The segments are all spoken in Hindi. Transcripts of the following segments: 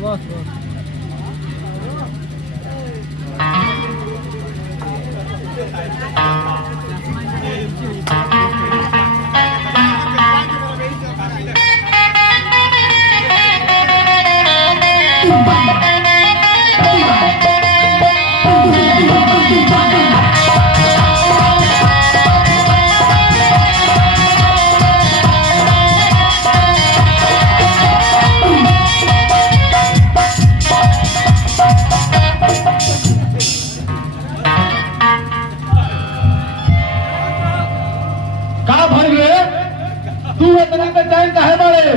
बस तू इतना बेचैन काहे बाड़े?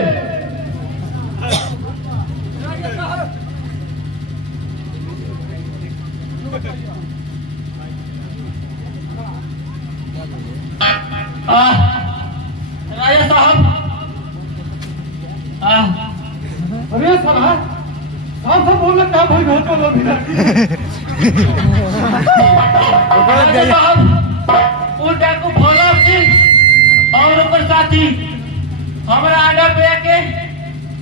राजा साहब, अरे साला साहब सब बोल क्या भाई घर को लोग उल्टा को भोला सिंह और ऊपर साथी हमरा आडा पे आके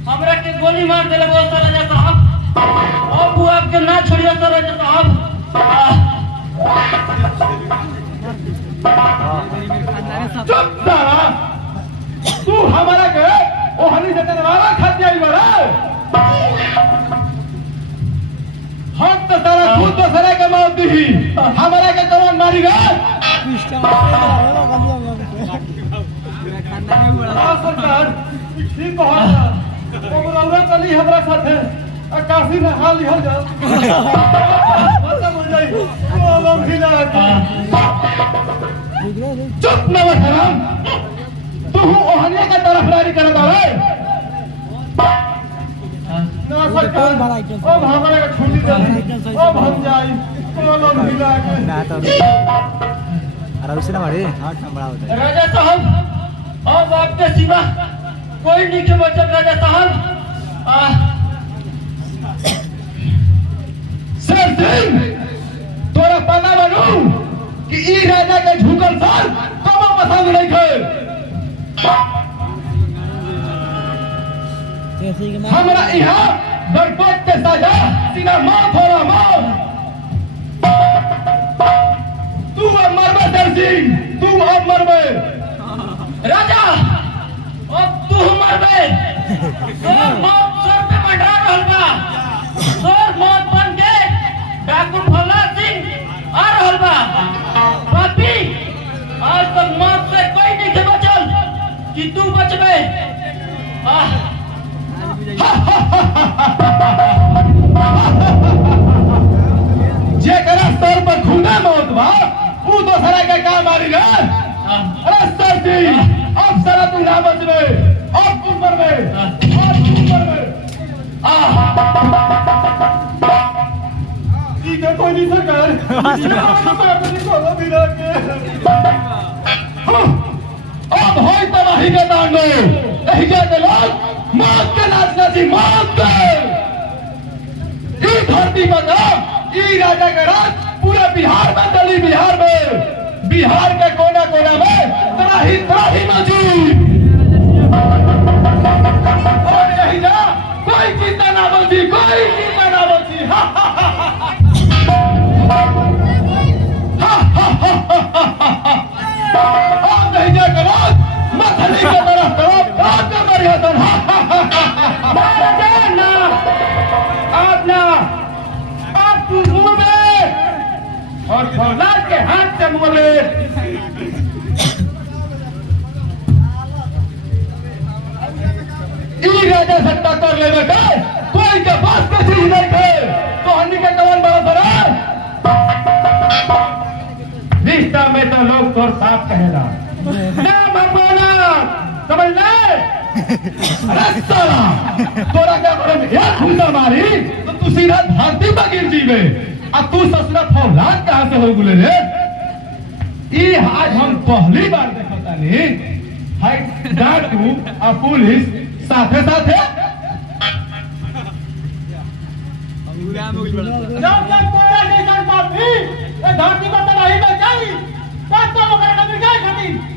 हमरा के गोली मार देले वो राजा साहब। और वो आपके ना छोड़िए राजा साहब। चुप साला, तू हमारा के ओ हनी से तरवारा खाते आई बड़ा। हम तो सारा खुद तो सरे के मौत दी हमारा के कौन मारेगा? सरकार ठीक बहुत ओबराउरा चली हमरा साथे काफी में हाल लिहल जा मतलब हो जाई ओ लोग ढीला चुप न बखराम, तू ओहनिया का तरफ रारी करत आवे ना सरकार। अब हमारे का छुट्टी दे अब हम जाई ओ लोग ढीला ना तो अरे उसे ना मारे हाथ ना बड़ा होता है। राजा साहब अब आपके सिवा कोई नहीं के बचत राजा साहब। सर सिंह तोरा पता बनू कि ई राजा के झुकल सर कबो पसंद नहीं थे। हमरा यहाँ गणपत के साजा सीना मौत हो रहा मौत। तू अब मरबे सर सिंह, तू अब मरबे राजा। अब तू मरबे सर मौत सर पे मंडरा रहल बा। सर मौत बन के डाकू भोला सिंह आ रहल बा। पापी आज तक मौत से कोई नहीं के बचल कि तू बचबे। जेकरा सर पर खूने मौत बा वो दूसरा के काम मारी रे। अरे सर जी अब सरा तू ना बचबे, अब तुम मरबे, अब तुम मरबे। ठीक है कोई नहीं सरकार अब होई तबाही के तांडो एहिजा के लोग मौत के नाचना जी मौत के। ई धरती पर ई राजा के राज पूरे बिहार में चली। बिहार के कोना कोना में त्राही मौजूद। और यही ना कोई चिंता ना बची, कोई चिंता ना बची। आप नहीं जाकर मछली के तरफ आप ना मरियतन। आप तू मुंह में और फौलाद के हाथ से मुंह में। ई राजा सत्ता कर ले बेटा, कोई के पास का चीज नहीं थे तो हन्नी के कवन बड़ा बड़ा। रिश्ता में तो लोग तोर साफ कहेला ना भगवाना समझ ले। अरे साला तोरा क्या करे एक खुदा मारी तो तू सीधा धरती पर गिर जीवे। अब तू ससुरा फौलाद कहाँ से हो गुले रे? ई आज हम पहली बार देखता नहीं है डाकू और पुलिस साथे साथे। जब तक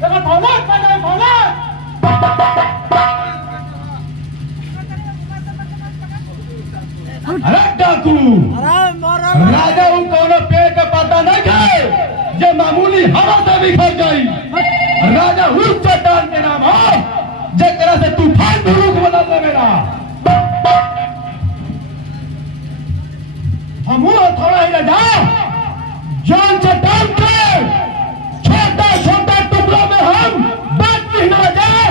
देखो भोला पकड़ भोला अरे डाकू राजा उन कोनो पेड़ का पता नहीं है जे मामूली हवा से बिखर गई राजा उस चट्टान के नाम हो जेकरा से तूफान भी रुक बदल दे मेरा हम थोड़ा ही राजा जान चट्टान के छोटा छोटा टुकड़ों में हम बात नहीं ना जाए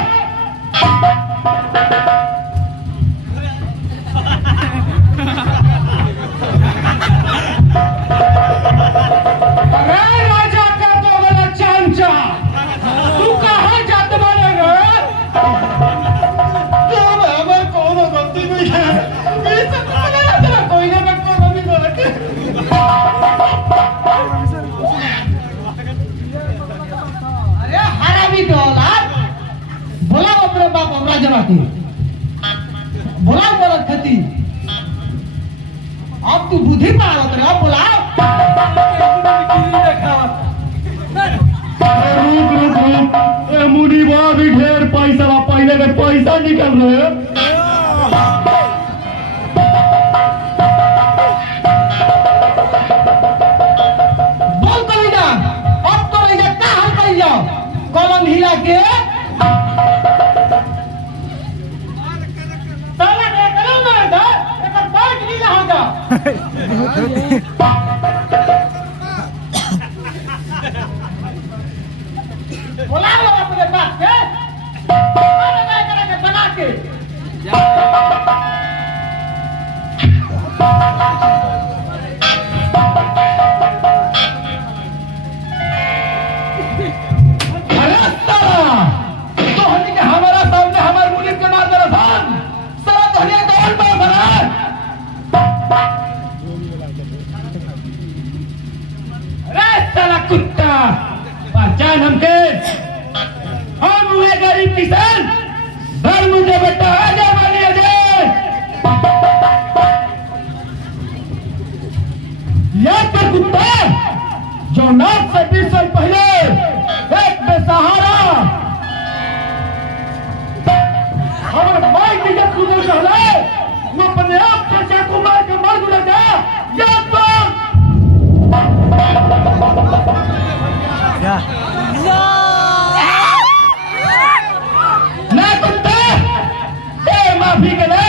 राजा का तो वाला चांचा तू कहाँ जाते बनेगा हमारे कोनो गलती नहीं है कोई ना कोनो भी गलती अरे हरामी तो औलाद बोला अपने बाप हमरा जमाती बोला बोलत खती अब तू बुद्धि पावत रे अब बोला मुनी बा भी ढेर पैसा पहले के पैसा निकल रहे बोल कविता अब तो रह का हल कर जाओ कलम हिला के साला के कलम ना दा एकर बात नहीं होगा बोला लो अपने बाप के बना के हमारा सामने हमारे मुनीम के मार दे रहा सारा धनिया कौन बार भरा अरे साला कुत्ता पहचान हमके हम हुए गरीब किसान घर मुझे बेटा आजा मानी अजय याद कर कुत्ता जो नाथ से 20 साल पहले एक बेसहारा हमारे माई की जब सुनने चले वो अपने आप से चाकू मार के मर गुजर गया याद कर ना कुत्ता ए माफी के लिए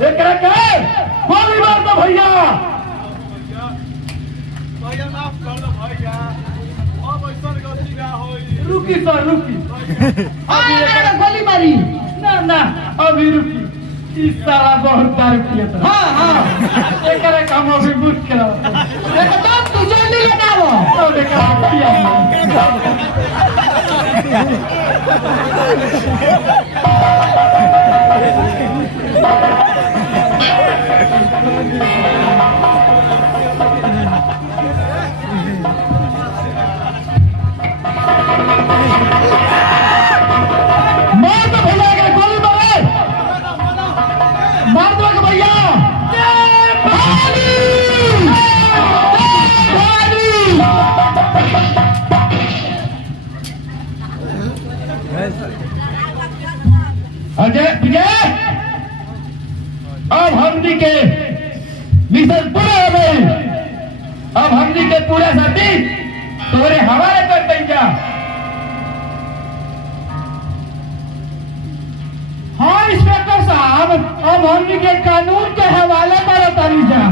लेकर के गोली मार दो भैया माफ कर दो भैया अब ऐसा गलती ना होई रुकी सर रुकी अभी गोली मारी ना ना अभी रुकी इस साला बहुत दारू पिया था हाँ एक काम अभी मुश्किल है तो तू जल्दी लेना वो तो देखा पिया मार दो भैया गोली मारे मार दो भैया अजय विजय अब हमनी के मिशन पूरा हो गई अब हमनी के पूरा साथी तोरे हवाले कर दे जा हाँ इंस्पेक्टर साहब अब हमनी के कानून के हवाले पर उतारी जा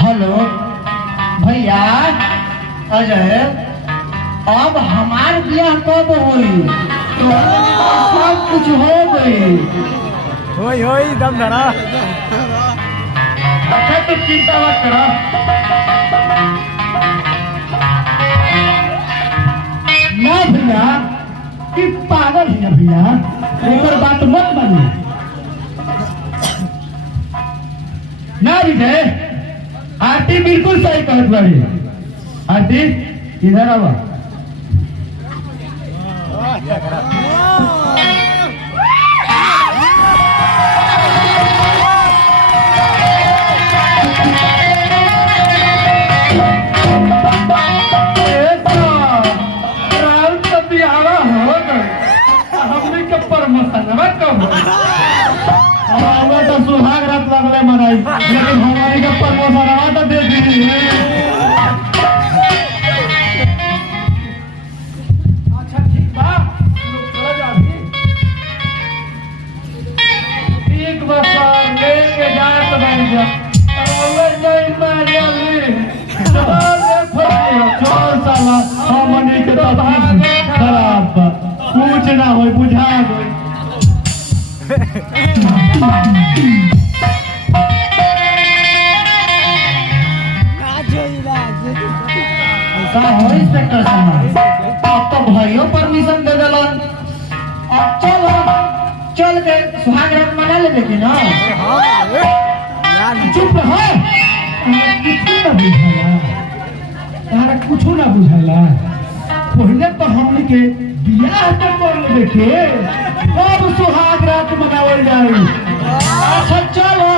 हेलो भैया अजय अब हमार ब्याह कब हुई सब कुछ हो गई होई दम धरा अच्छा तो चिंता मत करो ना भैया कि पागल है भैया एक बात मत मानिए ना विजय आरती बिल्कुल सही कहत बाड़ी आरती इधर आवा में मनाई, लेकिन हमारी का प्रमोशन तो दे दीजिए। अच्छा ठीक बा, चला जा ठीक बा सर, लेके जात बन जा नहीं चोर साला हमनी के तो खराब बा, कुछ ना हो बुझा गई। ऐसा हो इंस्पेक्टर साहब, आप तो भाइयों परमिशन दे दिलन, अब चल के सुहाग रात मना ले देखी ना। चुप रहो, कुछ ना बुझाला, पहले तो हमनी के बियाह तो कर ले के, अब सुहाग रात मनावल जाए। अच्छा चलो